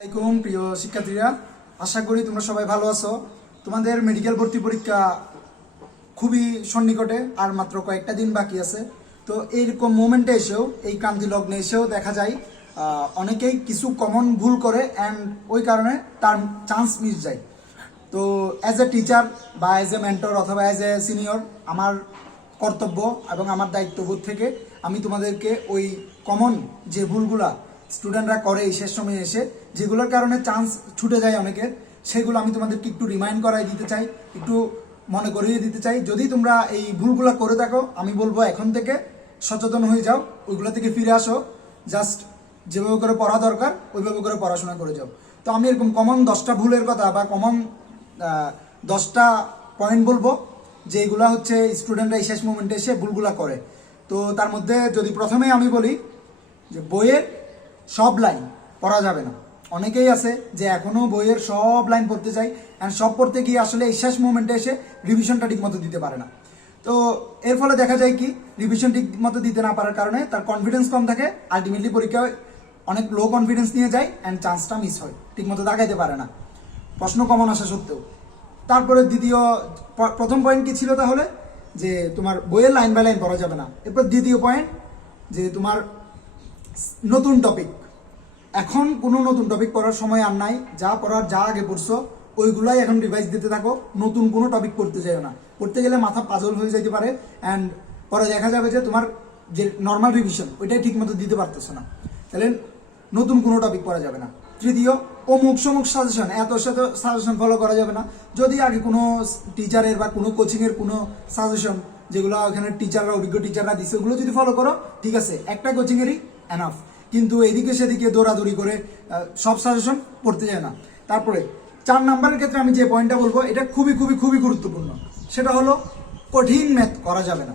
আসসালামাইকুম প্রিয় শিক্ষার্থীরা। আশা করি তোমরা সবাই ভালো আছো। তোমাদের মেডিকেল ভর্তি পরীক্ষা খুবই সন্নিকটে, আর মাত্র কয়েকটা দিন বাকি আছে। তো এইরকম মোমেন্টে এসেও, এই ক্রান্তি লগ্নে এসেও দেখা যায় অনেকেই কিছু কমন ভুল করে অ্যান্ড ওই কারণে তার চান্স মিস যায়। তো অ্যাজ এ টিচার বা অ্যাজ এ মেন্টর অথবা অ্যাজ এ সিনিয়র আমার কর্তব্য এবং আমার দায়িত্ববোধ থেকে আমি তোমাদেরকে ওই কমন যে ভুলগুলা স্টুডেন্টরা করে এই শেষ সময়ে এসে, যেগুলোর কারণে চান্স ছুটে যায় অনেকের, সেগুলো আমি তোমাদেরকে একটু রিমাইন্ড করাই দিতে চাই, একটু মনে করিয়ে দিতে চাই। যদি তোমরা এই ভুলগুলো করে থাকো, আমি বলব এখন থেকে সচেতন হয়ে যাও, ওইগুলো থেকে ফিরে আসো। জাস্ট যেভাবে করে পড়া দরকার, ওইভাবে করে পড়াশোনা করে যাও। তো আমি এরকম কমন দশটা ভুলের কথা বা কমন দশটা পয়েন্ট বলব যেগুলা হচ্ছে স্টুডেন্টরা এই শেষ মোমেন্টে এসে ভুলগুলা করে। তো তার মধ্যে যদি প্রথমে আমি বলি, যে বইয়ের সব লাইন পড়া যাবে না। অনেকেই আছে যে এখনও বইয়ের সব লাইন পড়তে চাই অ্যান্ড সব পড়তে গিয়ে আসলে এই শেষ মোমেন্টে এসে রিভিশনটা ঠিক মতো দিতে পারে না। তো এর ফলে দেখা যায় কি রিভিশন ঠিক মতো দিতে না পারার কারণে তার কনফিডেন্স কম থাকে আলটিমেটলি পরীক্ষায় অনেক লো কনফিডেন্স নিয়ে যায় অ্যান্ড চান্সটা মিস হয় ঠিক মতো দাগাইতে পারে না। প্রশ্ন কমন আসা সত্ত্বেও। তারপরে দ্বিতীয় প্রথম পয়েন্ট কি ছিল তাহলে? যে তোমার বইয়ের লাইন বাই লাইন পড়া যাবে না। এরপর দ্বিতীয় পয়েন্ট যে তোমার নতুন টপিক এখন কোনো নতুন টপিক পড়ার সময় আর নাই। যা পড়ার যা আগে পড়ছো, ওইগুলাই এখন রিভাইজ দিতে থাকো। নতুন কোনো টপিক পড়তে যাও না। পড়তে গেলে মাথা পাজল হয়ে যেতে পারে অ্যান্ড পরে দেখা যাবে যে তোমার যে নর্মাল রিভিশন ওইটাই ঠিক মতো দিতে পারতেছো না। তাহলে নতুন কোনো টপিক পড়া যাবে না। তৃতীয়, অমুক সমুক সাজেশন এত শত সাজেশন ফলো করা যাবে না। যদি আগে কোনো টিচারের বা কোনো কোচিংয়ের কোনো সাজেশন যেগুলো ওখানে টিচাররা অভিজ্ঞ টিচাররা দিচ্ছে ওগুলো যদি ফলো করো, ঠিক আছে। একটা কোচিংয়েরই এনাফ কিন্তু এদিকে সেদিকে দৌড়াদৌড়ি করে সব সাজেশন পড়তে যায় না। তারপরে, চার নাম্বারের ক্ষেত্রে আমি যে পয়েন্টটা বলব, এটা খুবই খুবই খুবই গুরুত্বপূর্ণ। সেটা হলো, কঠিন ম্যাথ করা যাবে না।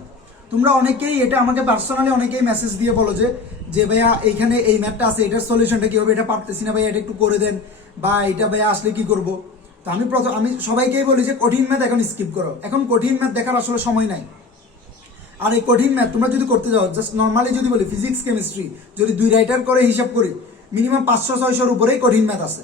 তোমরা অনেকেই এটা আমাকে পার্সোনালি অনেকেই মেসেজ দিয়ে বলো যে যে ভাইয়া, এইখানে এই ম্যাথটা আছে, এটার সলিউশনটা কি হবে, এটা পারতেছি না ভাইয়া, এটা একটু করে দেন। বা এটা ভাইয়া আসলে কি করব? তো আমি প্রথম আমি সবাইকেই বলি যে, কঠিন ম্যাথ এখন স্কিপ করো। এখন কঠিন ম্যাথ দেখার আসলে সময় নাই। আর এই কঠিন ম্যাথ তোমরা যদি করতে যাও জাস্ট নর্মালি যদি বলি ফিজিক্স কেমিস্ট্রি যদি দুই রাইটার করে হিসাব করি মিনিমাম পাঁচশো, ছয়শোর উপরেই কঠিন ম্যাথ আছে।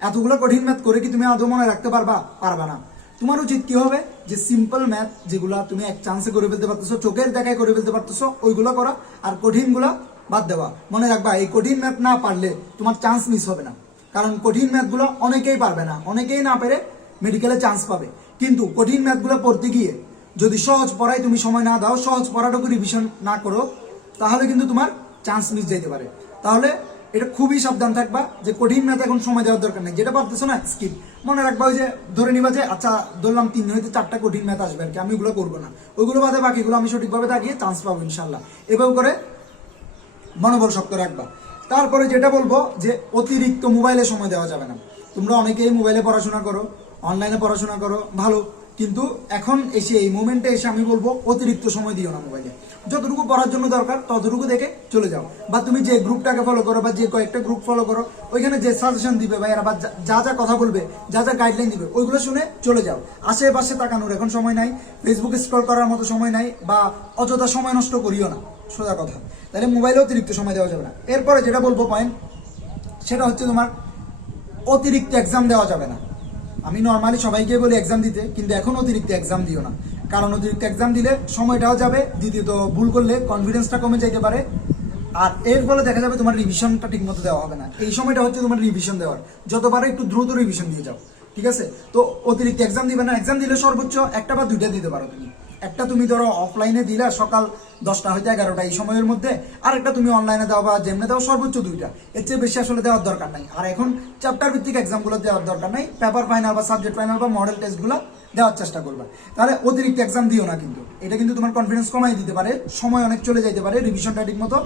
এতগুলো কঠিন ম্যাথ করে কি তুমি আদৌ মনে রাখতে পারবা? পারবা না। তোমার উচিত কি হবে? যে সিম্পল ম্যাথ যেগুলো তুমি এক চান্সে করে ফেলতে পারতেছো, চোখের দেখায় করে ফেলতে পারতেছো, ওইগুলো করা আর কঠিনগুলা বাদ দেওয়া। মনে রাখবা, এই কঠিন ম্যাথ না পারলে তোমার চান্স মিস হবে না। কারণ কঠিন ম্যাথগুলো অনেকেই পারবে না। অনেকেই না পেরে মেডিকেলে চান্স পাবে। কিন্তু কঠিন ম্যাথগুলো পড়তে গিয়ে যদি সহজ পড়ায় তুমি সময় না দাও, সহজ পড়াটুকু রিভিশন না করো, তাহলে কিন্তু তোমার চান্স মিস যেতে পারে। তাহলে এটা খুবই সাবধান থাকবা যে কঠিন ম্যাথ এখন সময় দেওয়ার দরকার নেই। যেটা পারতেছো না স্কিপ মনে রাখবা ওই যে ধরে নিবা যে আচ্ছা ধরলাম তিন হইতে চারটা কঠিন ম্যাথ আসবে আর কি আমি ওগুলো করব না। ওইগুলো বাদে বাকিগুলো আমি সঠিকভাবে তাকিয়ে চান্স পাবো ইনশাল্লাহ এভাবে করে মনোবল শক্ত রাখবা। তারপরে যেটা বলব যে, অতিরিক্ত মোবাইলে সময় দেওয়া যাবে না। তোমরা অনেকেই মোবাইলে পড়াশোনা করো অনলাইনে পড়াশোনা করো, ভালো। কিন্তু এখন এসে এই মোমেন্টে এসে আমি বলব, অতিরিক্ত সময় দিও না মোবাইলে। যতটুকু পড়ার জন্য দরকার, ততটুকু দেখে চলে যাও। বা তুমি যে গ্রুপটাকে ফলো করো বা যে কয়েকটা গ্রুপ ফলো করো, ওইখানে যে সাজেশন দিবে বা এরা বা যা- যা কথা বলবে, যা যা গাইডলাইন দিবে, ওইগুলো শুনে চলে যাও। আশেপাশে তাকানোর এখন সময় নাই ফেসবুক স্ক্রল করার মতো সময় নাই, বা অযথা সময় নষ্ট করিও না, সোজা কথা। তাহলে মোবাইলে অতিরিক্ত সময় দেওয়া যাবে না। এরপরে যেটা বলব পয়েন্ট সেটা হচ্ছে তোমার অতিরিক্ত এক্সাম দেওয়া যাবে না। আমি নর্মালি সবাইকে বলি এক্সাম দিতে, কিন্তু এখন অতিরিক্ত এক্সাম দিও না। কারণ অতিরিক্ত এক্সাম দিলে সময়টাও যাবে, দ্বিতীয়ত ভুল করলে কনফিডেন্সটা কমে যাইতে পারে। আর এর ফলে দেখা যাবে তোমার রিভিশনটা ঠিক মতো দেওয়া হবে না। এই সময়টা হচ্ছে তোমার রিভিশন দেওয়ার। যতবার একটু দ্রুত রিভিশন দিয়ে যাও, ঠিক আছে? তো অতিরিক্ত এক্সাম দিবে না। এক্সাম দিলে সর্বোচ্চ একটা বা দুইটা দিতে পারো তুমি। একটা তুমি ধরো অফলাইনে দিলা সকাল দশটা হইতে এগারোটা, এই সময়ের মধ্যে আর একটা তুমি অনলাইনে দাও বা যেমনে দাও সর্বোচ্চ দুইটা। এর চেয়ে বেশি আসলে দেওয়ার দরকার নাই। আর এখন চ্যাপ্টার ভিত্তিক এক্সামগুলো দেওয়ার দরকার নাই। পেপার ফাইনাল বা সাবজেক্ট ফাইনাল বা মডেল টেস্টগুলো দেওয়ার চেষ্টা করবে। তাহলে অতিরিক্ত এক্সাম দিও না কিন্তু। এটা কিন্তু তোমার কনফিডেন্স কমাই দিতে পারে, সময় অনেক চলে যাইতে পারে রিভিশনটা ঠিক মতো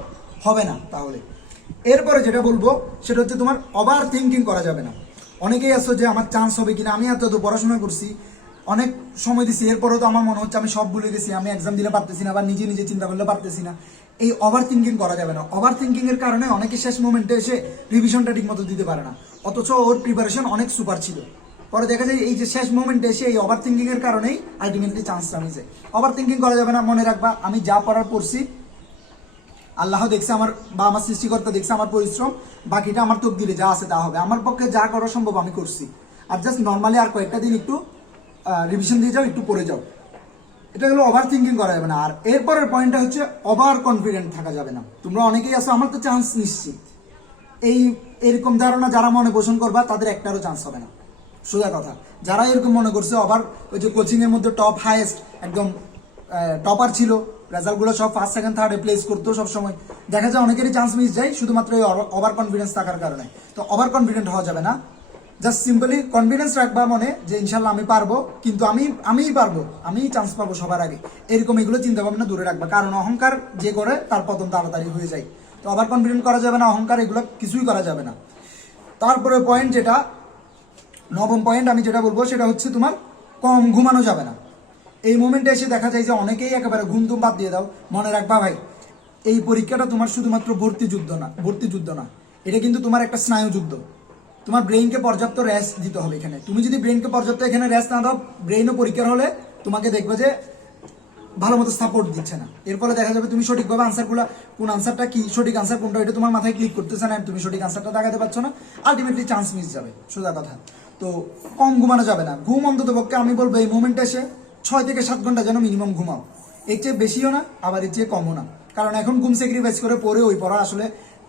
হবে না তাহলে। এরপরে যেটা বলব, সেটা হচ্ছে তোমার ওভার থিঙ্কিং করা যাবে না। অনেকেই আছো যে আমার চান্স হবে কিনা, আমি এত পড়াশোনা করছি অনেক সময় দিছি, এরপরেও তো আমার মনে হচ্ছে আমি সব ভুলে গেছি, আমি এক্সাম দিলে পারতেছি না বা নিজে নিজে চিন্তা করলে পারতেছি না। এই ওভার থিঙ্কিং করা যাবে না। ওভার থিঙ্কিং এর কারণে অনেকে শেষ মোমেন্টে এসে রিভিশনটা ঠিক মতো দিতে পারে না। অথচ ওর প্রিপারেশন অনেক সুপার ছিল। পরে দেখা যায় এই যে শেষ মোমেন্টে এসে এই ওভার থিঙ্কিং এর কারণেই আলটিমেটলি চান্সটা মিসে ওভার থিঙ্কিং করা যাবে না, মনে রাখবা, আমি যা পড়ার পড়ছি, আল্লাহ দেখছে আমার বা আমার সৃষ্টিকর্তা দেখছে আমার পরিশ্রম, বাকিটা আমার তকদিরে যা আছে তা হবে। আমার পক্ষে যা করা সম্ভব আমি করছি। আর জাস্ট নর্মালি আর কয়েকটা দিন একটু রিভিশন দিয়ে যাও, একটু পড়ে যাও। এটা হলো ওভার থিঙ্কিং করা যাবে না। আর এরপরের পয়েন্টটা হচ্ছে ওভার কনফিডেন্ট থাকা যাবে না। তোমরা অনেকেই আছো, আমার তো চান্স নিশ্চিত। এই এরকম ধারণা যারা মনে পোষণ করবা, তাদের একটারও চান্স হবে না। সোজা কথা। যারা এরকম মনে করছে, আবার ওই যে কোচিংয়ের মধ্যে টপ হাইয়েস্ট একদম টপার ছিল রেজাল্টগুলো সব ফার্স্ট সেকেন্ড থার্ডে প্লেস করতো সবসময়। দেখা যায় অনেকেরই চান্স মিস যায়, শুধুমাত্র এই ওভার কনফিডেন্স থাকার কারণে। তো ওভার কনফিডেন্ট হওয়া যাবে না। জাস্ট সিম্পলি কনফিডেন্স রাখবা মনে যে ইনশাল্লাহ আমি পারব, কিন্তু আমি, আমিই পারব, আমিই চান্স পাবো সবার আগে। এরকম এগুলো চিন্তা ভাবনা দূরে রাখবা, কারণ অহংকার যে করে তার পতন তাড়াতাড়ি হয়ে যায়। তো আবার কনফিডেন্ট করা যাবে না, অহংকার এগুলো কিছুই করা যাবে না। তারপরে পয়েন্ট যেটা, নবম পয়েন্ট আমি যেটা বলব, সেটা হচ্ছে তোমার কম ঘুমানো যাবে না। এই মোমেন্টে এসে দেখা যায় যে অনেকেই একেবারে ঘুম তুম বাদ দিয়ে দাও। মনে রাখবা ভাই, এই পরীক্ষাটা তোমার শুধুমাত্র ভর্তি যুদ্ধ না, ভর্তি যুদ্ধ না। এটা কিন্তু তোমার একটা স্নায়ু যুদ্ধ তোমার ব্রেইনকে পর্যাপ্ত রেস্ট দিতে হবে এখানে। তুমি যদি ব্রেইনকে পর্যাপ্ত এখানে রেস্ট না দাও ব্রেইনও পরীক্ষার হলে তোমাকে দেখবে যে ভালো মতো সাপোর্ট দিচ্ছে না। এরপরে দেখা যাবে তুমি সঠিকভাবে আনসারগুলো কোন আনসারটা কি, সঠিক আনসার কোনটা, এটা তোমার মাথায় ক্লিক করতেছে না, তুমি সঠিক আনসারটা দেখাতে পারছ না আলটিমেটলি চান্স মিস যাবে, সোজা কথা। তো কম ঘুমানো যাবে না। ঘুম অন্তত পক্ষে আমি বলব এই মুমেন্টে এসে ছয় থেকে সাত ঘণ্টা যেন মিনিমাম ঘুমাও। এর চেয়ে বেশিও না, আবার এর চেয়ে কমও না। কারণ এখন ঘুম স্যাক্রিফাইস করে পরে ওই পড়া আসলে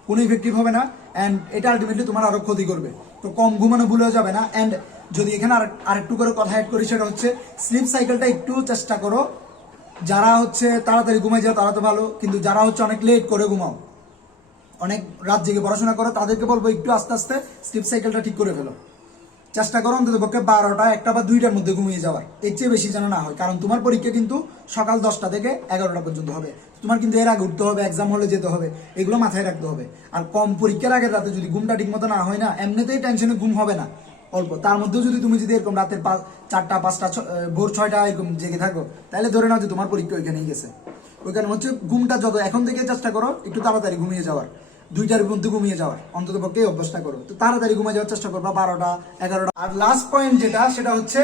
কোনো ইফেক্টিভ হবে না। অ্যান্ড এটা আলটিমেটলি তোমার আরও ক্ষতি করবে। তো কম ঘুমানো ভুলেও যাবে না। অ্যান্ড যদি এখানে আর আরেকটু করে কথা অ্যাড করি, সেটা হচ্ছে স্লিপ সাইকেলটা একটু চেষ্টা করো। যারা হচ্ছে তাড়াতাড়ি ঘুমাই যাও, তারা তো ভালো। কিন্তু যারা হচ্ছে অনেক লেট করে ঘুমাও, অনেক রাত জেগে পড়াশোনা করো, তাদেরকে বলব একটু আস্তে আস্তে স্লিপ সাইকেলটা ঠিক করে ফেলো। চেষ্টা করো অন্তত পক্ষে বারোটা, একটা বা দুইটার মধ্যে ঘুমিয়ে যাওয়ার। এর চেয়ে বেশি যেন না হয়, কারণ তোমার পরীক্ষা কিন্তু সকাল দশটা থেকে এগারোটা পর্যন্ত হবে। তোমার কিন্তু এর আগে উঠতে হবে এক্সাম হলে যেতে হবে, এগুলো মাথায় রাখতে হবে। আর কম পরীক্ষার আগে রাতে যদি ঘুমটা ঠিক মতো না হয় না, এমনিতেই টেনশনে ঘুম হবে না, অল্প। তার মধ্যেও যদি তুমি যদি এরকম রাতের পাঁচ, চারটা, পাঁচটা ভোর ছয়টা এরকম জেগে থাকো, তাহলে ধরে নাও যে তোমার পরীক্ষা ওইখানেই গেছে। ওইখানে হচ্ছে ঘুমটা যত এখন থেকে চেষ্টা করো, একটু তাড়াতাড়ি ঘুমিয়ে যাওয়ার। দুইটার মধ্যে ঘুমিয়ে যাওয়ার। অন্তত পক্ষে অভ্যাসটা করো। তো তাড়াতাড়ি ঘুমিয়ে যাওয়ার চেষ্টা করবা বারোটা, এগারোটা। আর লাস্ট পয়েন্ট যেটা, সেটা হচ্ছে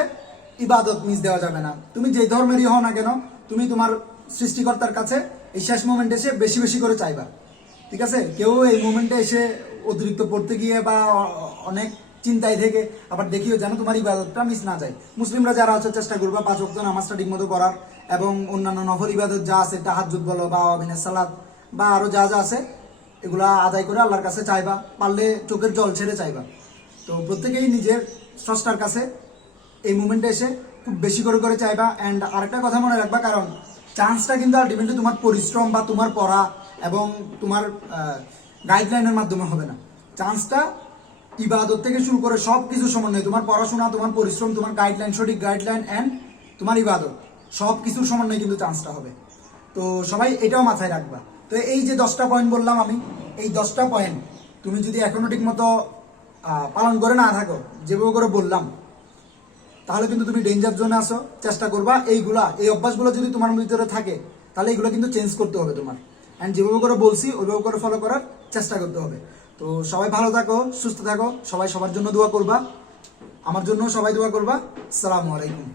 ইবাদত মিস দেওয়া যাবে না। তুমি যে ধর্মেরই হও না কেন, তুমি তোমার সৃষ্টিকর্তার কাছে এই শেষ মোমেন্টে এসে বেশি বেশি করে চাইবা। ঠিক আছে? কেউ এই মোমেন্টে এসে অতিরিক্ত পড়তে গিয়ে বা অনেক চিন্তায় থেকে আবার দেখিও যেন তোমার ইবাদতটা মিস না যায়। মুসলিমরা যারা আছে, চেষ্টা করবা পাঁচ ওয়াক্ত নামাজটা ঠিক মতো করার এবং অন্যান্য নফল ইবাদত যা আছে, তাহাজ্জুদ বলো বা অবিনের সালাদ বা আরও যা যা আছে এগুলা আদায় করে আল্লাহর কাছে চাইবা, পারলে চোখের জল ছেড়ে চাইবা। তো প্রত্যেকেই নিজের স্রষ্টার কাছে এই মুমেন্টে এসে খুব বেশি করে করে চাইবা। অ্যান্ড আরেকটা কথা মনে রাখবা, কারণ চান্সটা কিন্তু আলটিমেটলি তোমার পরিশ্রম বা তোমার পড়া এবং তোমার গাইডলাইনের মাধ্যমে হবে না। চান্সটা ইবাদত থেকে শুরু করে সব কিছু সমন্বয়, তোমার পড়াশোনা, তোমার পরিশ্রম, তোমার গাইডলাইন সঠিক গাইডলাইন অ্যান্ড তোমার ইবাদত সব কিছুর সমন্বয়ে কিন্তু চান্সটা হবে। তো সবাই এটাও মাথায় রাখবা। তো এই যে দশটা পয়েন্ট বললাম আমি, এই দশটা পয়েন্ট তুমি যদি এখনও ঠিক মতো পালন করে না থাকো, যেভাবে করে বললাম, তাহলে কিন্তু তুমি ডেঞ্জার জোনে আসো চেষ্টা করবা এইগুলা, এই অভ্যাসগুলো যদি তোমার ভিতরে থাকে, তাহলে এগুলো কিন্তু চেঞ্জ করতে হবে তোমার। অ্যান্ড যেভাবে করে বলছি, ওইভাবে করে ফলো করার চেষ্টা করতে হবে। তো সবাই ভালো থাকো, সুস্থ থাকো, সবাই সবার জন্য দোয়া করবা, আমার জন্য সবাই দোয়া করবা। আসসালামু আলাইকুম।